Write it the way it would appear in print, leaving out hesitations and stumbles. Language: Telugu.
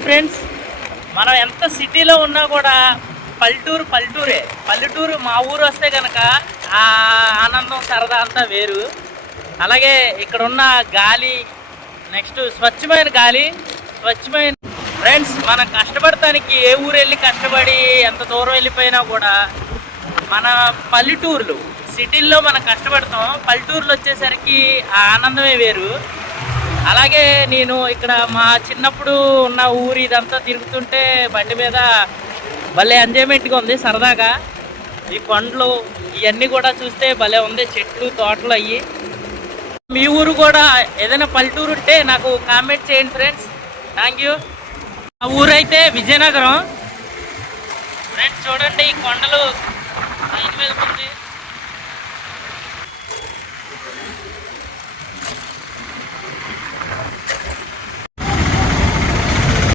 ఫ్రెండ్స్, మనం ఎంత సిటీలో ఉన్నా కూడా పల్లెటూరు మా ఊరు వస్తే కనుక ఆ ఆనందం సరదా అంతా వేరు. అలాగే ఇక్కడ ఉన్న గాలి, నెక్స్ట్ స్వచ్ఛమైన గాలి, స్వచ్ఛమైన ఫ్రెండ్స్. మనం కష్టపడటానికి ఏ ఊరు వెళ్ళి కష్టపడి ఎంత దూరం వెళ్ళిపోయినా కూడా మన పల్లెటూర్లు, సిటీల్లో మనం కష్టపడతాం, పల్లెటూర్లు వచ్చేసరికి ఆ ఆనందమే వేరు. అలాగే నేను ఇక్కడ మా చిన్నప్పుడు ఉన్న ఊరు ఇదంతా తిరుగుతుంటే బండి మీద భలే ఎంజాయ్మెంట్గా ఉంది, సరదాగా. ఈ కొండలు ఇవన్నీ కూడా చూస్తే భలే ఉంది, చెట్లు తోటలు అయ్యి. మీ ఊరు కూడా ఏదైనా పల్లెటూరు ఉంటే నాకు కామెంట్ చేయండి ఫ్రెండ్స్. Thank you. ఆ ఊరైతే విజయనగరం ఫ్రెండ్స్. చూడండి ఈ కొండలు ఆయన మీద ఉంది.